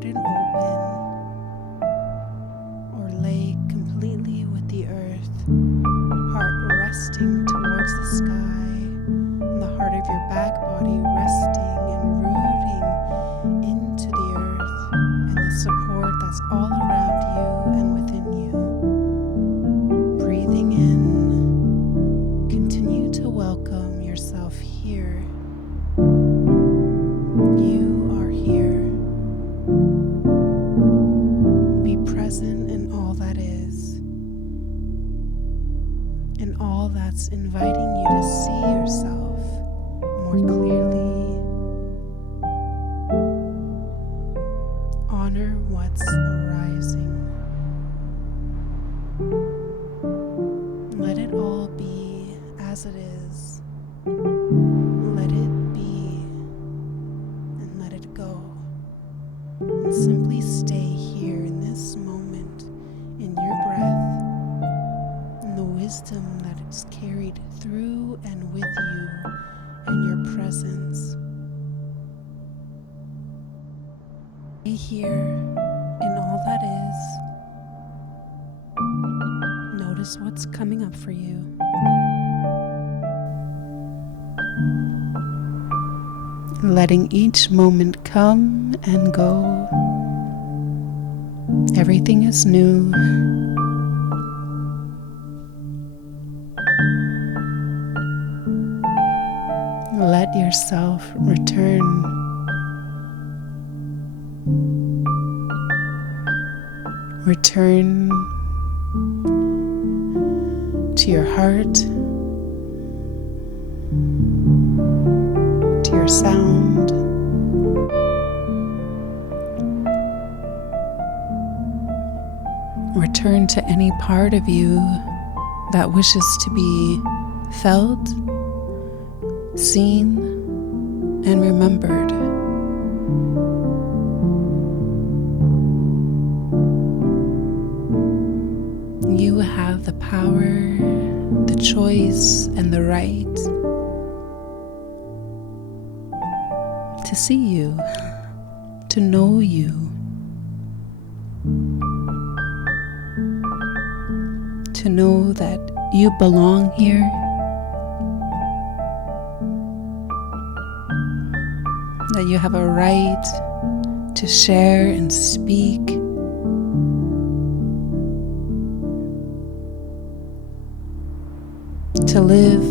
garden open, or lay completely with the earth, heart resting towards the sky, and the heart of your back body resting and rooting into the earth and the support that's all around you and within you. Breathing in, continue to welcome yourself here. You are here. Be present in all that is, in all that's inviting you to see yourself more clearly. Honor what's arising. Let it all be as it is. Let it be and let it go. And simply stay here in this moment, in your breath, in the wisdom that is carried through and with you and your presence. Be here in all that is. Notice what's coming up for you. Letting each moment come and go. Everything is new. Let yourself return. Return to your heart, to your sound. Return to any part of you that wishes to be felt, seen, and remembered. You have the power, the choice, and the right to see you, to know you, to know that you belong here, that you have a right to share and speak, to live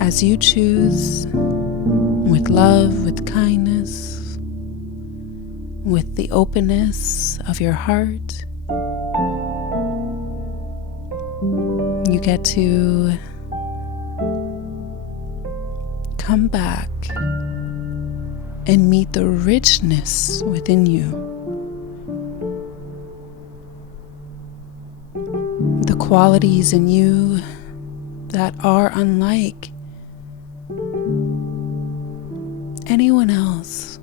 as you choose, with love, with kindness, with the openness of your heart. You get to come back and meet the richness within you, the qualities in you that are unlike anyone else.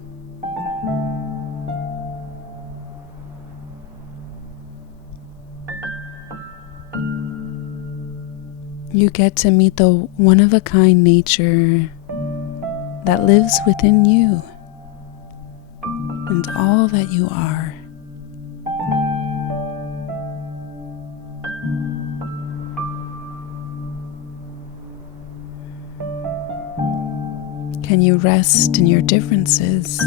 You get to meet the one-of-a-kind nature that lives within you and all that you are. Can you rest in your differences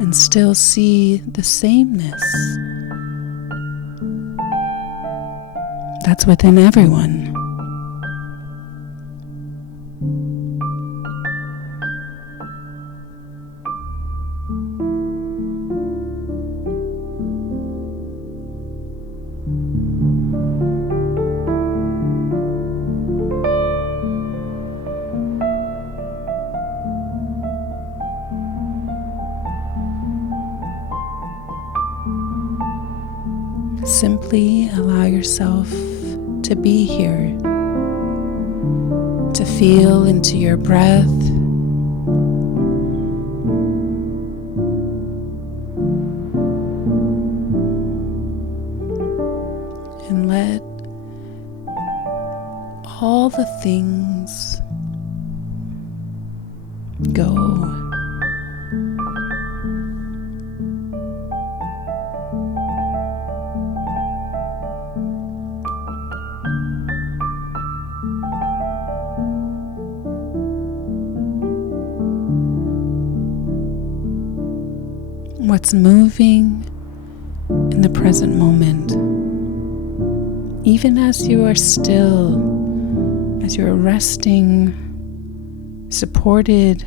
and still see the sameness that's within everyone? Simply allow yourself to be here, to feel into your breath, and let all the things go. what's moving in the present moment. Even as you are still, as you are resting, supported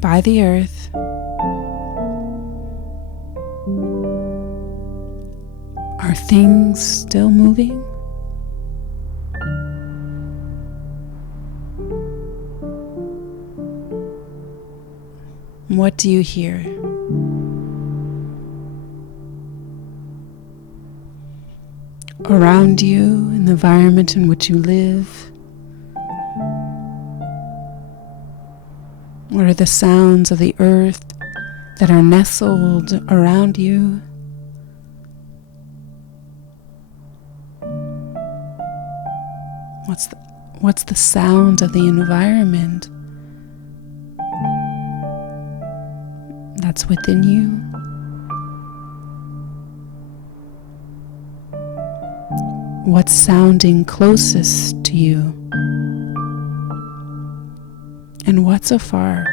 by the earth, are things still moving? What do you hear? Around you, in the environment in which you live, what are the sounds of the earth that are nestled around you? What's the sound of the environment that's within you? What's sounding closest to you? And what's afar?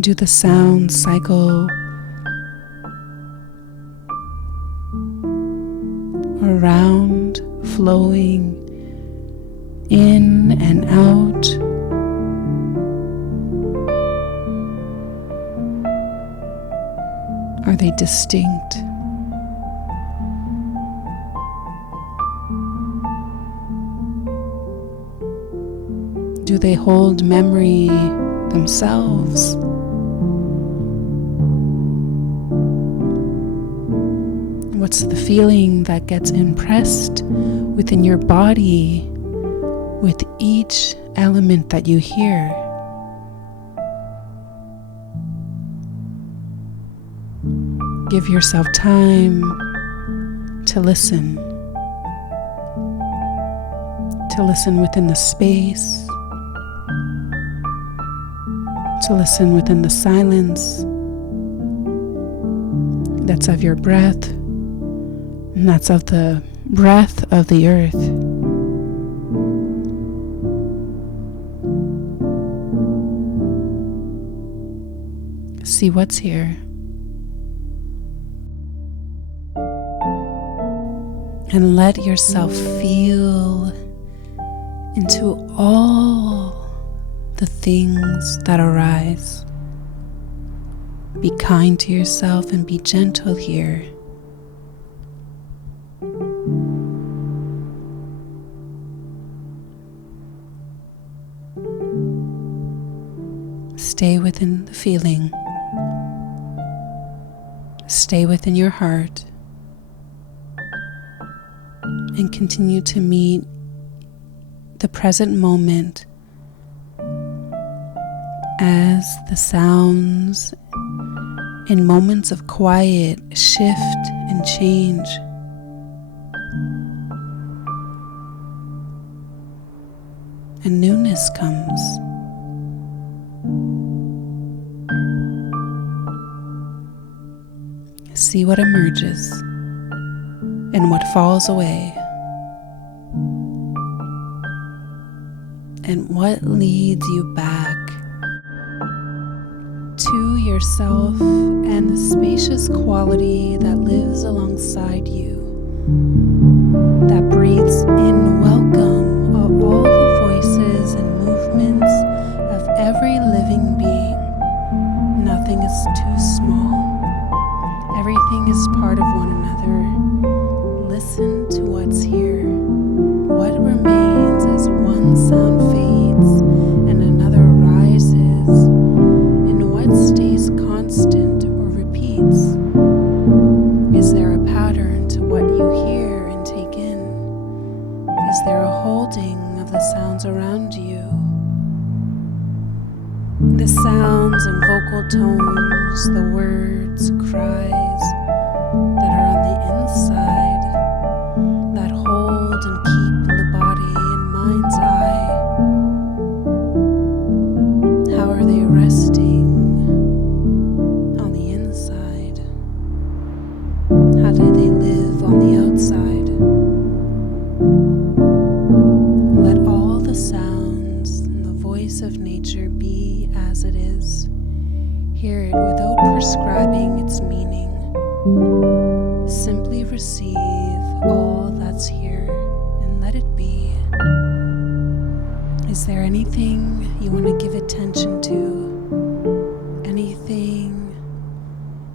Do the sounds cycle around, flowing in and out? Are they distinct? Do they hold memory themselves? What's the feeling that gets impressed within your body with each element that you hear? Give yourself time to listen. To listen within the space. To listen within the silence that's of your breath, and that's of the breath of the earth. See what's here. And let yourself feel into all the things that arise. Be kind to yourself and be gentle here. Stay within the feeling. Stay within your heart. And continue to meet the present moment as the sounds in moments of quiet shift and change. And newness comes. See what emerges and what falls away. And what leads you back to yourself and the spacious quality that lives alongside you, that breathes in welcome of all the voices and movements of every living being. Nothing is too small. Everything is part of one another. Listen to what's here. What remains as one sound fades and another rises, and what stays constant or repeats? Is there a pattern to what you hear and take in? Is there a holding of the sounds around you? The sounds and vocal tones, the words, cries that are on the inside, that hold and keep in the body and mind's eye. How are they resting on the inside? How do they live on the outside? Let all the sounds receive all that's here and let it be. Is there anything you want to give attention to? Anything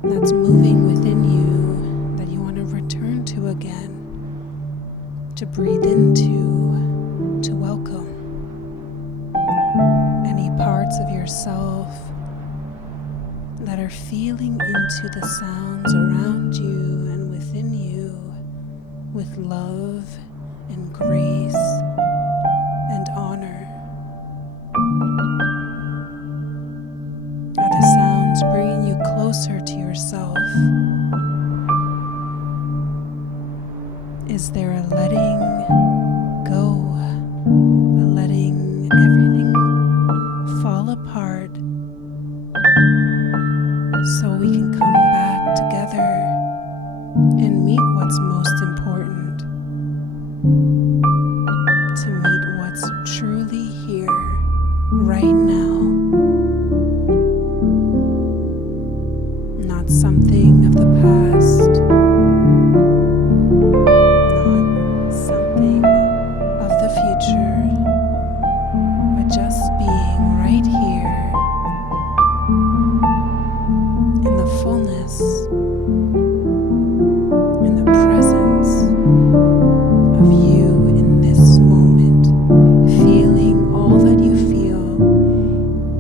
that's moving within you that you want to return to again, to breathe into, to welcome? Any parts of yourself that are feeling into the sounds around you and within you with love and grace and honor? Are the sounds bringing you closer to yourself? Is there a letting go, a letting everything fall apart so we can come back together and meet what's most important, to meet what's truly here right now, not something of the past, not something of the future, but just being right here in the fullness, in the presence of you in this moment, feeling all that you feel,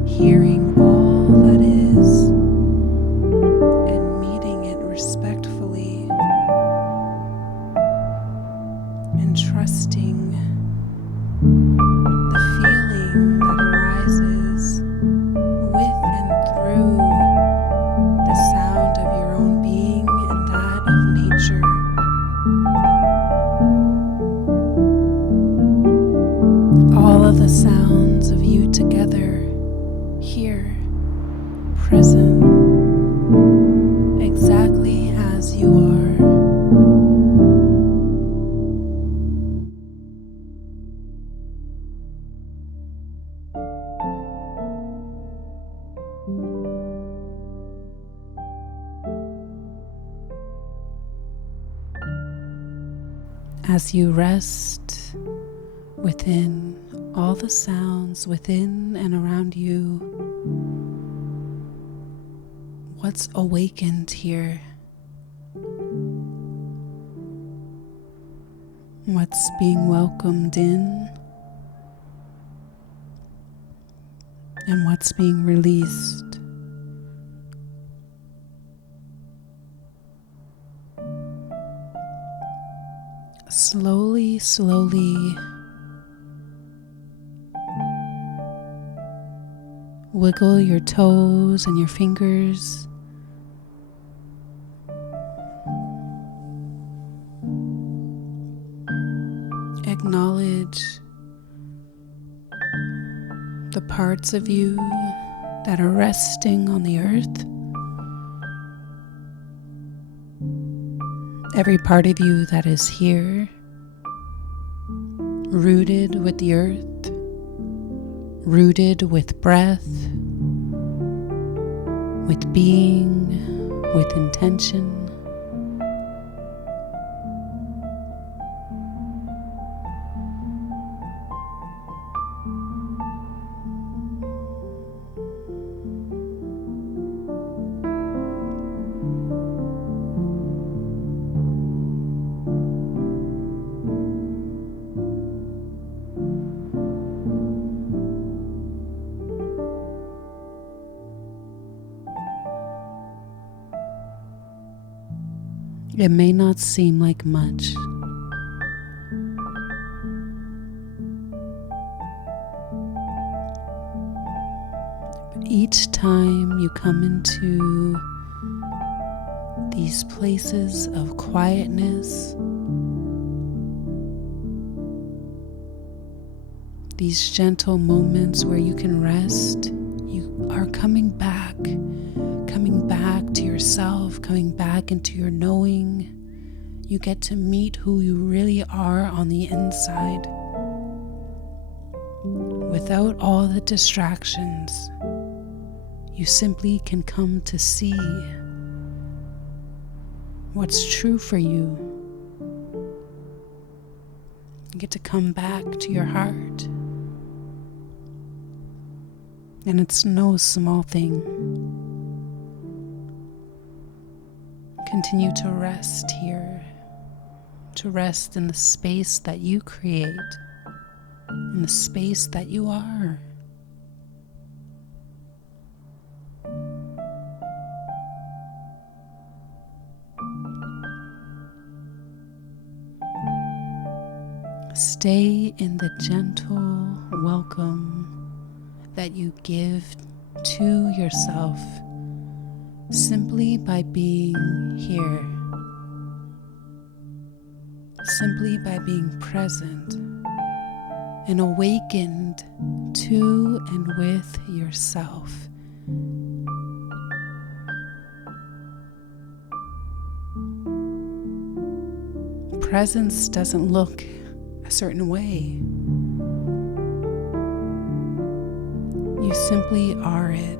hearing all that is, and meeting it respectfully, and trusting the feeling that arises with and through the sound of your own being and that of nature. All of the sounds of you together, here, present, exactly as you are. As you rest within all the sounds within and around you, what's awakened here? What's being welcomed in? And what's being released? Slowly, slowly wiggle your toes and your fingers. Acknowledge the parts of you that are resting on the earth. Every part of you that is here, rooted with the earth, rooted with breath, with being, with intention. It may not seem like much, but each time you come into these places of quietness, these gentle moments where you can rest, you are coming back to yourself, coming back into your knowing. You get to meet who you really are on the inside without all the distractions. You simply can come to see what's true for you. You get to come back to your heart. And it's no small thing. Continue to rest here, to rest in the space that you create, in the space that you are. Stay in the gentle welcome that you give to yourself simply by being here, simply by being present and awakened to and with yourself. Presence doesn't look a certain way. You simply are it.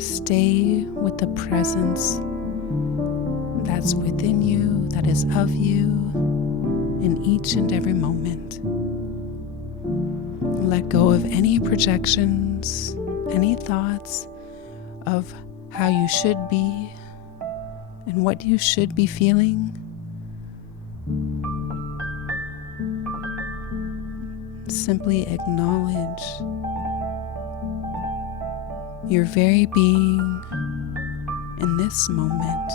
Stay with the presence that's within you, that is of you, in each and every moment. Let go of any projections, any thoughts of how you should be and what you should be feeling. Simply acknowledge your very being in this moment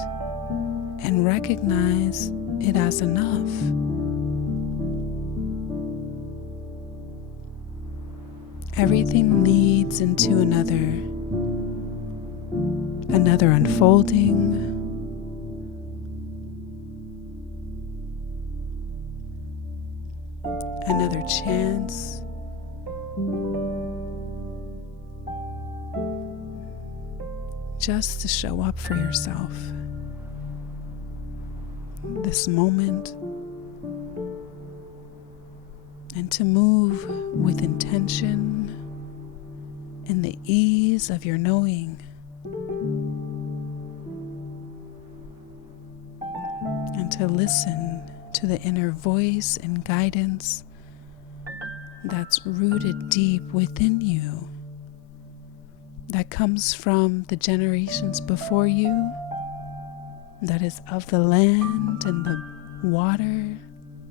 and recognize it as enough. Everything leads into another unfolding, another chance, just to show up for yourself. This moment, and to move with intention and the ease of your knowing. And to listen to the inner voice and guidance that's rooted deep within you, that comes from the generations before you, that is of the land and the water,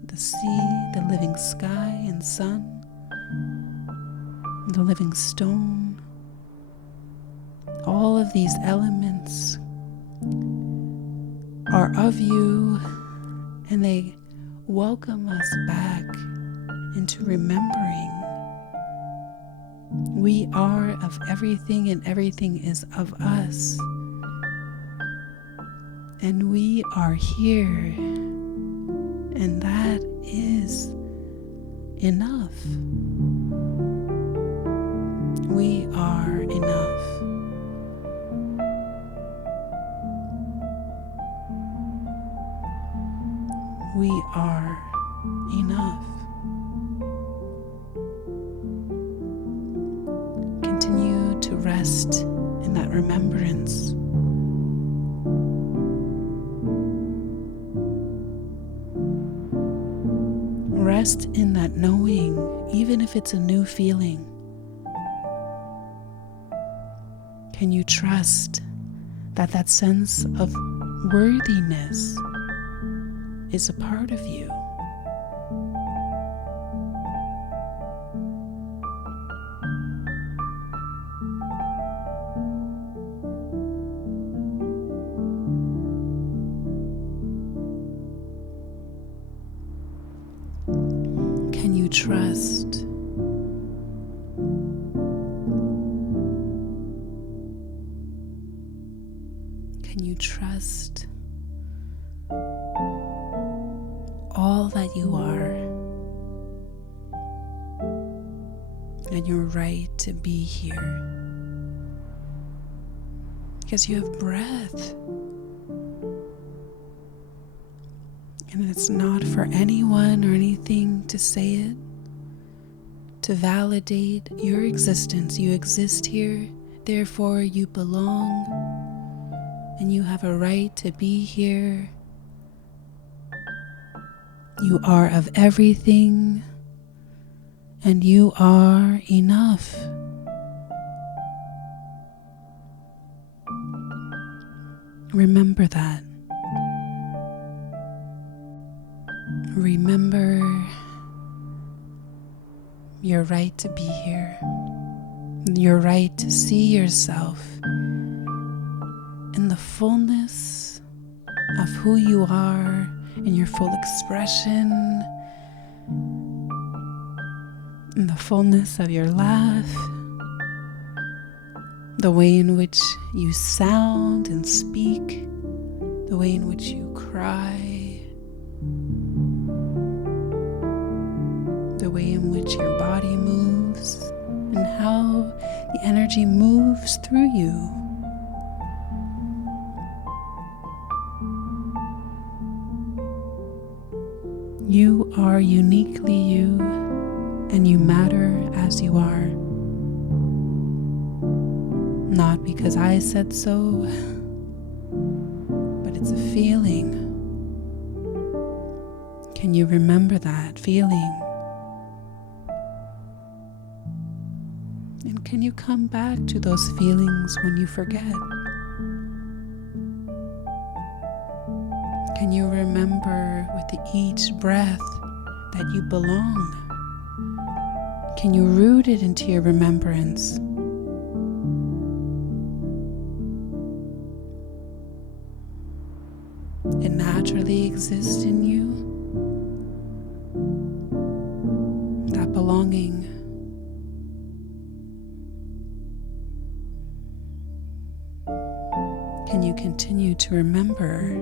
the sea, the living sky and sun, the living stone. All of these elements are of you, and they welcome us back into remembering we are of everything and everything is of us. And we are here, and that is enough. We are enough. We are enough. Continue to rest in that remembrance. Rest in that knowing, even if it's a new feeling. Can you trust that that sense of worthiness is a part of you? Can you trust all that you are and your right to be here? Because you have breath. And it's not for anyone or anything to say it. to validate your existence. You exist here, therefore you belong, and you have a right to be here. You are of everything, and you are enough. Remember that. Remember your right to be here, your right to see yourself in the fullness of who you are, in your full expression, in the fullness of your laugh, the way in which you sound and speak, the way in which you cry, the way in which your body moves, and how the energy moves through you. You are uniquely you, and you matter as you are. Not because I said so, but it's a feeling. Can you remember that feeling? And can you come back to those feelings when you forget? Can you remember with each breath that you belong? Can you root it into your remembrance? It naturally exists in you. That belonging. Can you continue to remember?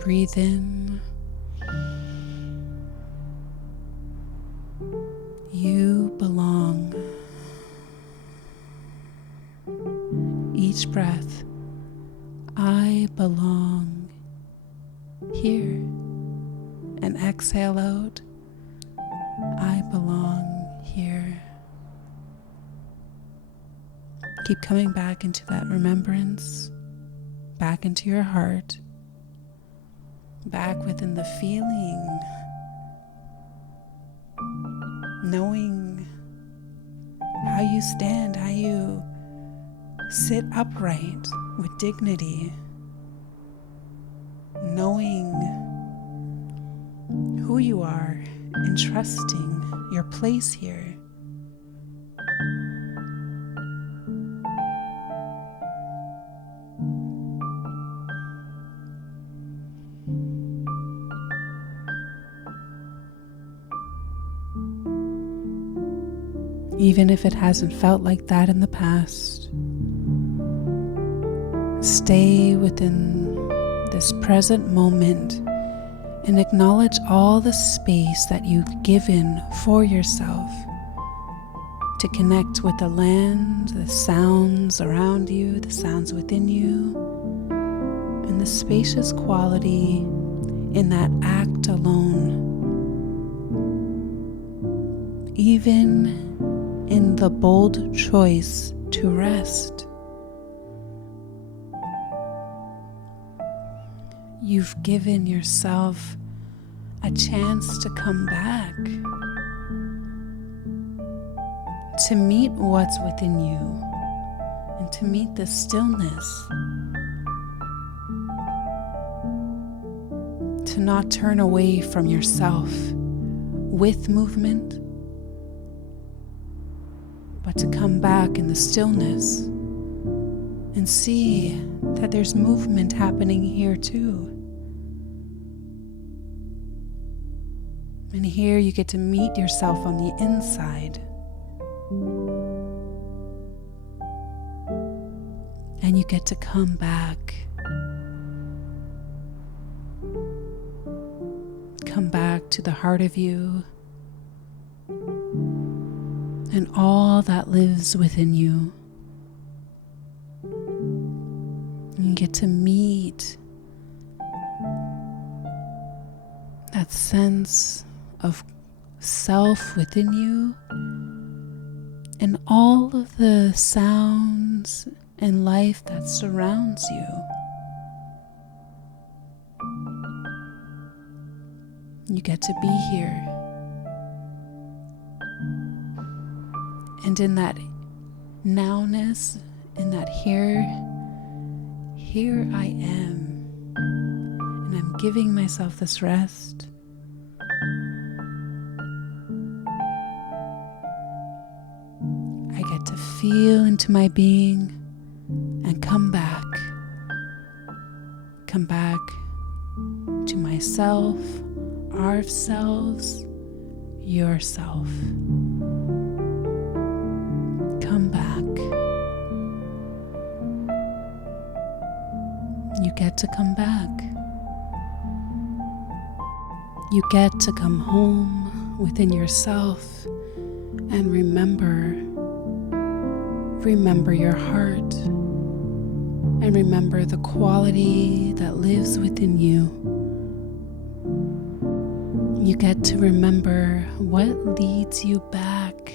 Breathe in. You belong. Each breath, I belong here. And exhale out, I belong here. Keep coming back into that remembrance, back into your heart, back within the feeling, knowing how you stand, how you sit upright with dignity, knowing who you are and trusting your place here. Even if it hasn't felt like that in the past, stay within this present moment and acknowledge all the space that you've given for yourself to connect with the land, the sounds around you, the sounds within you, and the spacious quality in that act alone. Even in the bold choice to rest. You've given yourself a chance to come back, to meet what's within you, and to meet the stillness, to not turn away from yourself with movement, but to come back in the stillness and see that there's movement happening here too. And here you get to meet yourself on the inside. And you get to come back. Come back to the heart of you and all that lives within you. You get to meet that sense of self within you, and all of the sounds and life that surrounds you. You get to be here. And in that nowness, in that here I am. And I'm giving myself this rest. I get to feel into my being and come back. Come back to myself, ourselves, yourself. Come back. You get to come back. You get to come home within yourself and remember your heart, and remember the quality that lives within you. You get to remember what leads you back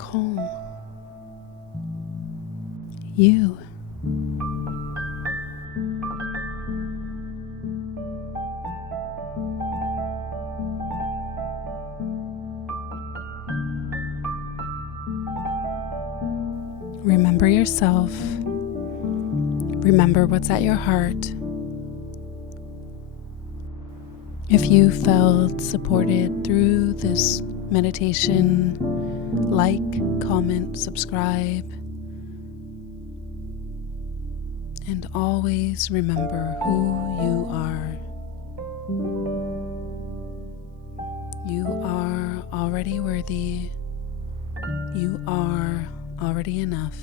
home. You. Remember yourself. Remember what's at your heart. If you felt supported through this meditation, like, comment, subscribe, and always remember who you are. You are already worthy. You are already enough.